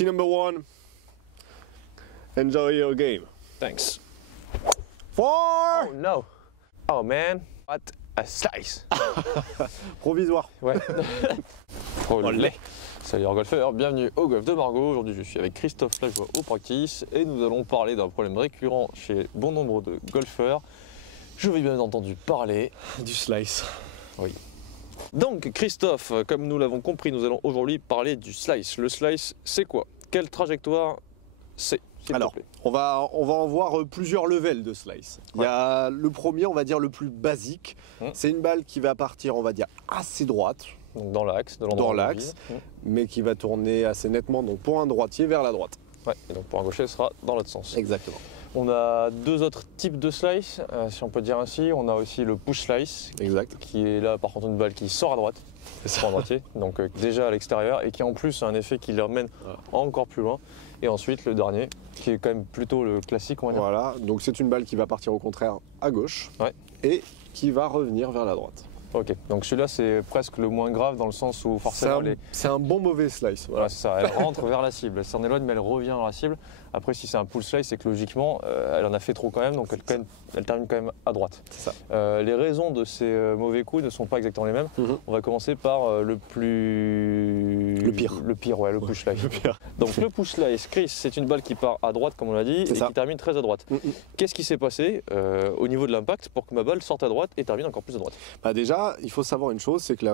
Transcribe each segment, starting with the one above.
Tee number 1. Enjoy your game. Thanks. 4. Oh no. Oh man. What a slice. Provisoire. Ouais. Olé. Salut golfeurs, bienvenue au Golf de Margaux. Aujourd'hui je suis avec Christophe Lajoie au practice et nous allons parler d'un problème récurrent chez bon nombre de golfeurs. Je vais bien entendu parler du slice. Oui. Donc Christophe, comme nous l'avons compris, nous allons aujourd'hui parler du slice. Le slice, c'est quoi? Quelle trajectoire c'est? Alors, on va en voir plusieurs levels de slice. Il y a le premier, on va dire le plus basique. C'est une balle qui va partir, on va dire, assez droite. Donc dans l'axe, dans l'axe, mais qui va tourner assez nettement, donc pour un droitier vers la droite. Ouais, et donc pour un gaucher, ce sera dans l'autre sens. Exactement. On a deux autres types de slice, si on peut dire ainsi. On a aussi le push slice, exact, qui est là par contre une balle qui sort à droite, pour un droitier, donc déjà à l'extérieur, et qui en plus a un effet qui l'emmène encore plus loin. Et ensuite le dernier, qui est quand même plutôt le classique, on va dire. Voilà, donc c'est une balle qui va partir au contraire à gauche, et qui va revenir vers la droite. Ok, donc celui-là c'est presque le moins grave dans le sens où forcément c'est un bon mauvais slice. Voilà, c'est ça, elle rentre vers la cible, elle s'en éloigne mais elle revient vers la cible. Après si c'est un pull slice, c'est que logiquement elle en a fait trop quand même, donc elle termine quand même à droite. C'est ça. Les raisons de ces mauvais coups ne sont pas exactement les mêmes. On va commencer par le pire, le push slice. Donc le push slice, Chris, c'est une balle qui part à droite comme on l'a dit et qui termine très à droite. Qu'est-ce qui s'est passé au niveau de l'impact pour que ma balle sorte à droite et termine encore plus à droite? Bah déjà, il faut savoir une chose, c'est que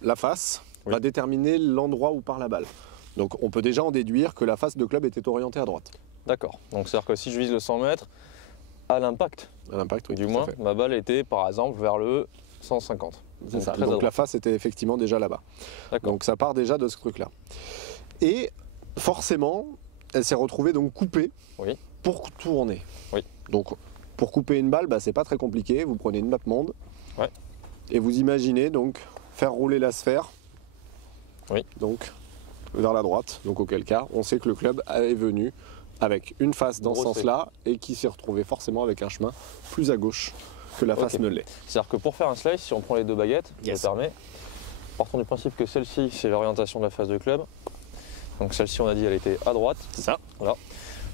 la face va déterminer l'endroit où part la balle. Donc on peut déjà en déduire que la face de club était orientée à droite. D'accord. Donc c'est-à-dire que si je vise le 100 mètres, à l'impact, oui, du moins, ma balle était par exemple vers le 150. C'est ça. Donc la face était effectivement déjà là-bas. Donc ça part déjà de ce truc-là. Et forcément, elle s'est retrouvée donc coupée pour tourner. Donc pour couper une balle, c'est pas très compliqué. Vous prenez une map monde et vous imaginez donc faire rouler la sphère. Donc vers la droite. Donc auquel cas, on sait que le club est venu avec une face dans ce sens-là et qui s'est retrouvé forcément avec un chemin plus à gauche que la face ne l'est. C'est-à-dire que pour faire un slice, si on prend les deux baguettes, je me permets, partons du principe que celle-ci, c'est l'orientation de la face de club. Donc celle-ci, on a dit, elle était à droite. C'est ça. Voilà.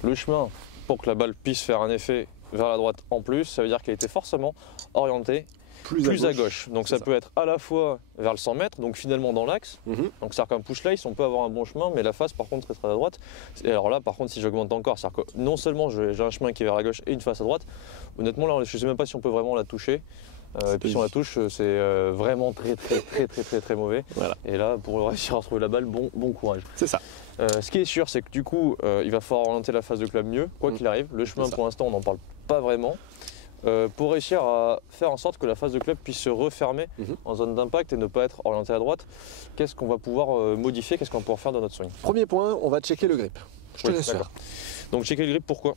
Le chemin, pour que la balle puisse faire un effet vers la droite en plus, ça veut dire qu'elle était forcément orientée plus à gauche. Donc ça peut être à la fois vers le 100 mètres, donc finalement dans l'axe. Donc c'est-à-dire qu'un push slice, on peut avoir un bon chemin, mais la face par contre restera à droite. Et alors là, par contre, si j'augmente encore, c'est-à-dire que non seulement j'ai un chemin qui est vers la gauche et une face à droite, honnêtement là, je ne sais même pas si on peut vraiment la toucher. Et puis si on la touche, c'est vraiment très mauvais. Voilà. Et là, pour réussir à retrouver la balle, bon courage. C'est ça. Ce qui est sûr, c'est que du coup, il va falloir orienter la face de club mieux, quoi qu'il arrive. Le chemin, pour l'instant, on n'en parle pas vraiment. Pour réussir à faire en sorte que la face de club puisse se refermer en zone d'impact et ne pas être orientée à droite, qu'est-ce qu'on va pouvoir modifier, qu'est-ce qu'on va pouvoir faire dans notre swing? Premier point, on va checker le grip. Je te laisse faire. Donc checker le grip, pourquoi?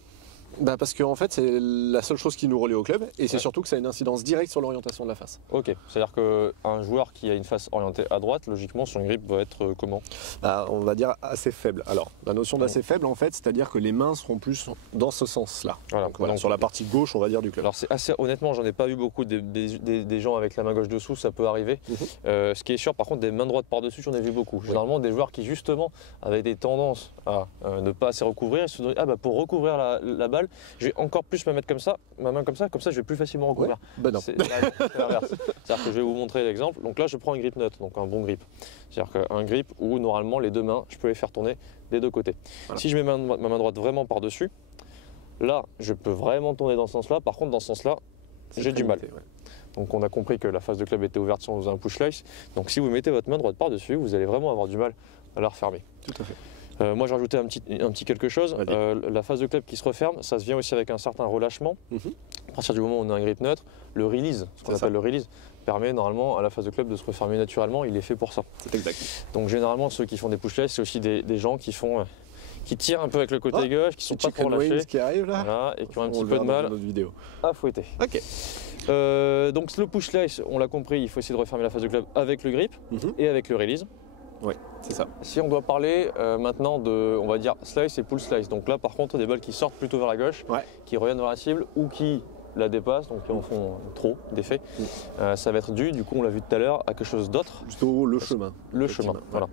Parce qu'en fait, c'est la seule chose qui nous relie au club et c'est surtout que ça a une incidence directe sur l'orientation de la face. Ok, c'est-à-dire qu'un joueur qui a une face orientée à droite, logiquement, son grip va être comment? On va dire assez faible. Alors, la notion d'assez faible, en fait, c'est-à-dire que les mains seront plus dans ce sens-là. Donc, sur la partie gauche, on va dire, du club. Alors, c'est assez, honnêtement, j'en ai pas vu beaucoup des gens avec la main gauche dessous, ça peut arriver. Ce qui est sûr, par contre, des mains droites par-dessus, j'en ai vu beaucoup. Généralement, des joueurs qui, justement, avaient des tendances à ne pas assez recouvrir, ils se disent, pour recouvrir la balle, je vais encore plus me mettre comme ça, ma main comme ça je vais plus facilement recouvrir. Non. C'est l'inverse. C'est-à-dire que je vais vous montrer l'exemple. Donc là, je prends un grip neutre, donc un bon grip. C'est-à-dire qu'un grip où normalement les deux mains, je peux les faire tourner des deux côtés. Voilà. Si je mets ma main droite vraiment par-dessus, là, je peux vraiment tourner dans ce sens-là. Par contre, dans ce sens-là, j'ai du mal. Donc on a compris que la face de club était ouverte si on faisait un push slice. Donc si vous mettez votre main droite par-dessus, vous allez vraiment avoir du mal à la refermer. Tout à fait. Moi j'ai rajouté un petit quelque chose, la face de club qui se referme, ça se vient aussi avec un certain relâchement. À partir du moment où on a un grip neutre, le release, ce qu'on appelle le release, permet normalement à la face de club de se refermer naturellement, il est fait pour ça. C'est exact. Donc généralement ceux qui font des push-slice, c'est aussi des gens qui tirent un peu avec le côté gauche, qui sont pas trop relâchés, qui arrivent là. Voilà, et qui ont un petit peu de mal à fouetter. Ok. Donc le push-slice, on l'a compris, il faut essayer de refermer la face de club avec le grip et avec le release. Oui, c'est ça. Si on doit parler maintenant de, on va dire, slice et pull slice, donc là par contre des balles qui sortent plutôt vers la gauche, qui reviennent vers la cible ou qui la dépassent, donc qui en font trop d'effets, ça va être dû, du coup on l'a vu tout à l'heure, à quelque chose d'autre. Plutôt le chemin. Le chemin, voilà.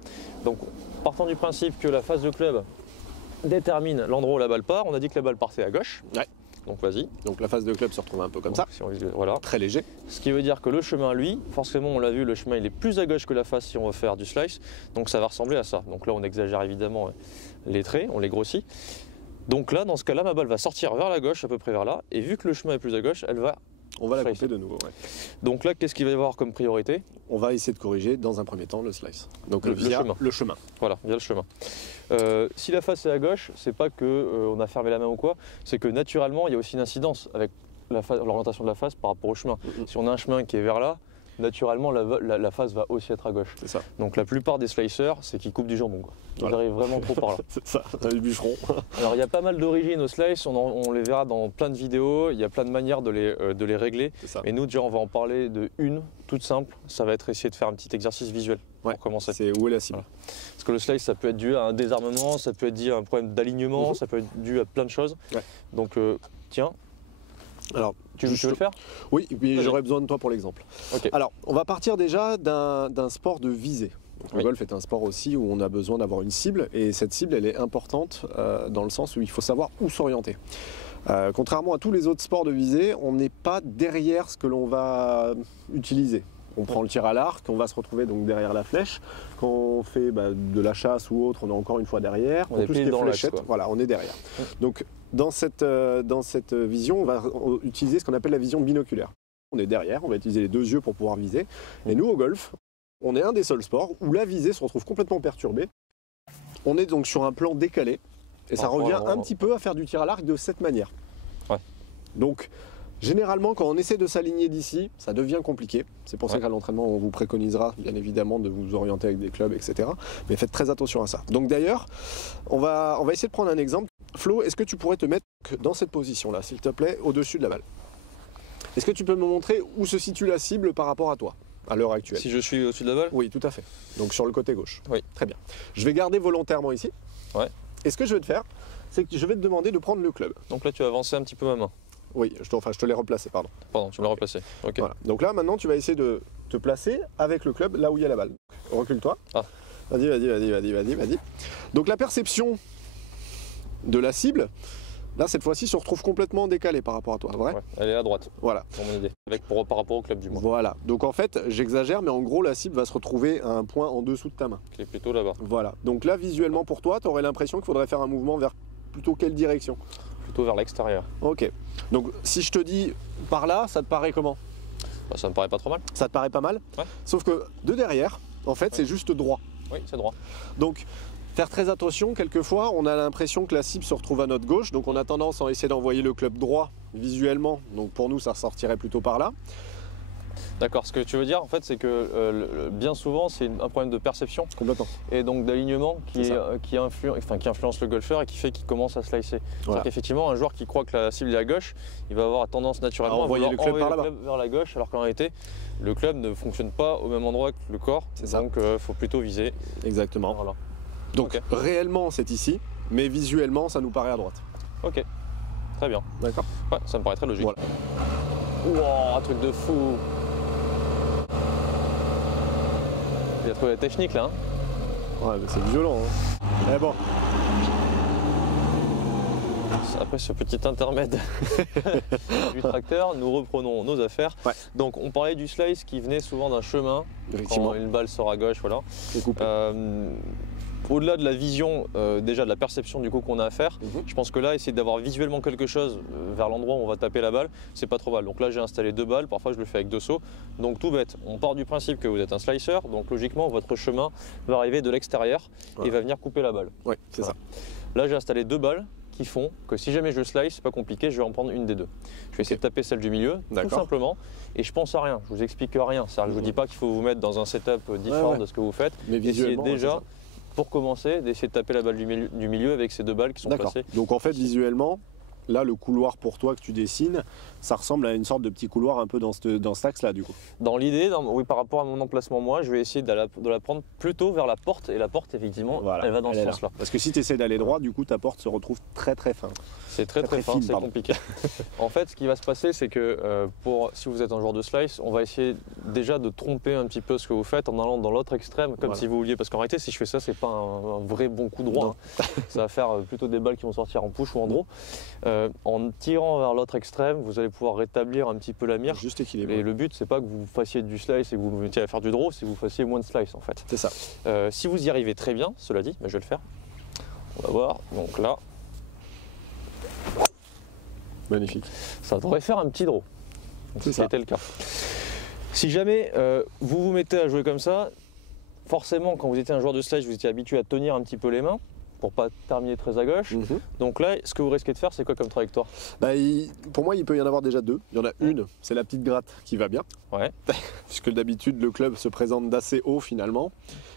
Donc partant du principe que la face de club détermine l'endroit où la balle part, on a dit que la balle partait à gauche. Ouais. Donc vas-y. Donc la face de club se retrouve un peu comme ça. Si on, voilà. Très léger. Ce qui veut dire que le chemin, lui, forcément on l'a vu, le chemin il est plus à gauche que la face si on veut faire du slice. Donc ça va ressembler à ça. Donc là on exagère évidemment les traits, on les grossit. Donc là, dans ce cas-là, ma balle va sortir vers la gauche, à peu près vers là. Et vu que le chemin est plus à gauche, elle va... On va la couper de nouveau. Ouais. Donc là, qu'est-ce qu'il va y avoir comme priorité? On va essayer de corriger dans un premier temps le slice. Donc le chemin. Voilà, via le chemin. Si la face est à gauche, c'est pas que on a fermé la main ou quoi, c'est que naturellement, il y a aussi une incidence avec l'orientation de la face par rapport au chemin. Si on a un chemin qui est vers là, naturellement, la face va aussi être à gauche. C'est ça. Donc la plupart des slicers, c'est qu'ils coupent du jambon. Ils arrivent vraiment trop par là. C'est ça, les bûcherons. Alors il y a pas mal d'origines au slice, on les verra dans plein de vidéos, il y a plein de manières de les régler. Et nous déjà on va en parler de une toute simple, ça va être essayer de faire un petit exercice visuel pour commencer. C'est où est la cible. Voilà. Parce que le slice ça peut être dû à un désarmement, ça peut être dû à un problème d'alignement, ça peut être dû à plein de choses. Donc tiens. Alors, tu veux le faire? Oui, mais j'aurais besoin de toi pour l'exemple. Okay. Alors, on va partir déjà d'un sport de visée. Le golf est un sport aussi où on a besoin d'avoir une cible, et cette cible, elle est importante dans le sens où il faut savoir où s'orienter. Contrairement à tous les autres sports de visée, on n'est pas derrière ce que l'on va utiliser. On prend le tir à l'arc, on va se retrouver donc derrière la flèche. Quand on fait de la chasse ou autre, on est encore une fois derrière. On est plus dans fléchette, voilà, on est derrière. Donc dans cette vision, on va utiliser ce qu'on appelle la vision binoculaire. On est derrière, on va utiliser les deux yeux pour pouvoir viser. Et nous, au golf, on est un des seuls sports où la visée se retrouve complètement perturbée. On est donc sur un plan décalé, et ça revient un petit peu à faire du tir à l'arc de cette manière. Donc, généralement, quand on essaie de s'aligner d'ici, ça devient compliqué. C'est pour ça qu'à l'entraînement, on vous préconisera bien évidemment de vous orienter avec des clubs, etc. Mais faites très attention à ça. Donc d'ailleurs, on va essayer de prendre un exemple. Flo, est-ce que tu pourrais te mettre dans cette position-là, s'il te plaît, au-dessus de la balle? Est-ce que tu peux me montrer où se situe la cible par rapport à toi, à l'heure actuelle? Si je suis au-dessus de la balle? Oui, tout à fait. Donc sur le côté gauche. Oui. Très bien. Je vais garder volontairement ici. Et ce que je vais te faire, c'est que je vais te demander de prendre le club. Donc là, tu as avancé un petit peu ma main. Oui, je te l'ai replacé, pardon. Pardon, tu me l'as replacé. Ok. Voilà. Donc là, maintenant, tu vas essayer de te placer avec le club là où il y a la balle. Recule-toi. Vas-y. Donc la perception de la cible, là, cette fois-ci, se retrouve complètement décalée par rapport à toi, vrai? Elle est à droite. Voilà. Pour mon idée. Par rapport au club du moins. Voilà. Donc en fait, j'exagère, mais en gros, la cible va se retrouver à un point en dessous de ta main. Qui est plutôt là-bas. Voilà. Donc là, visuellement, pour toi, tu aurais l'impression qu'il faudrait faire un mouvement vers plutôt quelle direction? Plutôt vers l'extérieur. Ok. Donc si je te dis par là, ça te paraît comment? Ça me paraît pas trop mal. Ça te paraît pas mal? Sauf que de derrière, en fait, c'est juste droit. Oui, c'est droit. Donc, faire très attention, quelquefois, on a l'impression que la cible se retrouve à notre gauche, donc on a tendance à essayer d'envoyer le club droit visuellement. Donc pour nous, ça sortirait plutôt par là. D'accord, ce que tu veux dire en fait c'est que bien souvent c'est un problème de perception. Complètement. Et donc d'alignement qui influence le golfeur et qui fait qu'il commence à slicer. Voilà. Qu'effectivement un joueur qui croit que la cible est à gauche, il va avoir tendance naturellement à envoyer le club vers la gauche, alors qu'en réalité le club ne fonctionne pas au même endroit que le corps. Donc il faut plutôt viser. Exactement. Voilà. Donc réellement c'est ici, mais visuellement ça nous paraît à droite. Ok, très bien. D'accord. Ouais, ça me paraît très logique. Voilà. Wow, un truc de fou. Il a trouvé la technique là. Ouais, mais c'est violent. Mais bon. Après ce petit intermède du tracteur, nous reprenons nos affaires. Donc on parlait du slice qui venait souvent d'un chemin. Quand une balle sort à gauche, voilà. Au-delà de la vision, déjà de la perception du coup qu'on a à faire, je pense que là, essayer d'avoir visuellement quelque chose vers l'endroit où on va taper la balle, c'est pas trop mal. Donc là, j'ai installé 2 balles, parfois je le fais avec 2 sauts. Donc tout bête, on part du principe que vous êtes un slicer, donc logiquement, votre chemin va arriver de l'extérieur et va venir couper la balle. Oui, c'est ça. Là, j'ai installé 2 balles qui font que si jamais je slice, c'est pas compliqué, je vais en prendre une des deux. Je vais essayer de taper celle du milieu, tout simplement, et je pense à rien, je vous explique rien. C'est-à-dire que je vous dis pas qu'il faut vous mettre dans un setup différent de ce que vous faites, mais visuellement, déjà, pour commencer, d'essayer de taper la balle du milieu avec ces 2 balles qui sont placées. Donc en fait, visuellement, là, le couloir pour toi que tu dessines, ça ressemble à une sorte de petit couloir un peu dans cet axe-là, du coup. Dans l'idée, oui, par rapport à mon emplacement, moi, je vais essayer de la prendre plutôt vers la porte. Et la porte, effectivement, elle va dans ce sens-là. Parce que si tu essaies d'aller droit, du coup, ta porte se retrouve très très fin. C'est très fin, c'est compliqué. En fait, ce qui va se passer, c'est que si vous êtes un joueur de slice, on va essayer déjà de tromper un petit peu ce que vous faites en allant dans l'autre extrême, comme si vous vouliez. Parce qu'en réalité, si je fais ça, c'est pas un vrai bon coup droit. Hein. Ça va faire plutôt des balles qui vont sortir en push ou en draw. En tirant vers l'autre extrême, vous allez pouvoir rétablir un petit peu la mire. Juste équilibré. Et le but, c'est pas que vous fassiez du slice et que vous vous mettiez à faire du draw, c'est que vous fassiez moins de slice en fait. C'est ça. Si vous y arrivez très bien, cela dit, je vais le faire. On va voir. Donc là. Magnifique. Ça devrait faire un petit draw. C'était le cas. Si jamais vous vous mettez à jouer comme ça, forcément, quand vous étiez un joueur de slice, vous étiez habitué à tenir un petit peu les mains pour pas terminer très à gauche. Donc là, ce que vous risquez de faire, c'est quoi comme trajectoire? Pour moi, il peut y en avoir déjà deux. Il y en a une, c'est la petite gratte qui va bien. Ouais. Puisque d'habitude, le club se présente d'assez haut finalement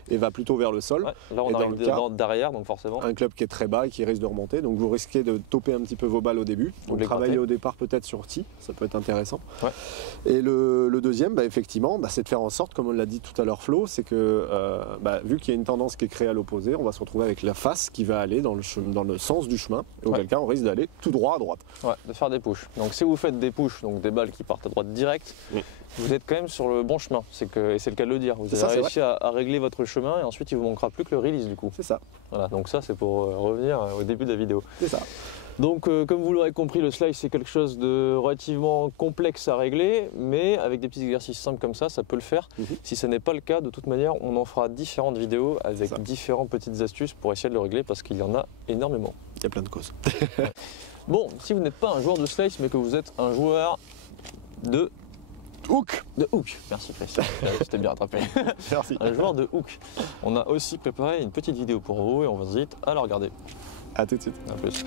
et va plutôt vers le sol. Ouais. Là, on arrive derrière, donc forcément. Un club qui est très bas et qui risque de remonter. Donc vous risquez de toper un petit peu vos balles au début. Donc travailler au départ peut-être sur tee, ça peut être intéressant. Ouais. Et le deuxième, effectivement, c'est de faire en sorte, comme on l'a dit tout à l'heure Flo, c'est que vu qu'il y a une tendance qui est créée à l'opposé, on va se retrouver avec la face qui va aller dans le sens du chemin. Et auquel cas, on risque d'aller tout droit à droite. Ouais, de faire des pushes. Donc si vous faites des pushes, donc des balles qui partent à droite direct, vous êtes quand même sur le bon chemin. Et c'est le cas de le dire. Vous avez réussi à régler votre chemin et ensuite il vous manquera plus que le release du coup. C'est ça. Voilà, donc ça c'est pour revenir au début de la vidéo. C'est ça. Donc comme vous l'aurez compris, le slice c'est quelque chose de relativement complexe à régler, mais avec des petits exercices simples comme ça peut le faire. Si ce n'est pas le cas, de toute manière, on en fera différentes vidéos avec différentes petites astuces pour essayer de le régler parce qu'il y en a énormément. Il y a plein de causes. Bon, si vous n'êtes pas un joueur de slice, mais que vous êtes un joueur de hook. Merci Christian, c'était bien rattrapé. Merci. Un joueur de hook. On a aussi préparé une petite vidéo pour vous et on vous invite à la regarder. A tout de suite. À plus.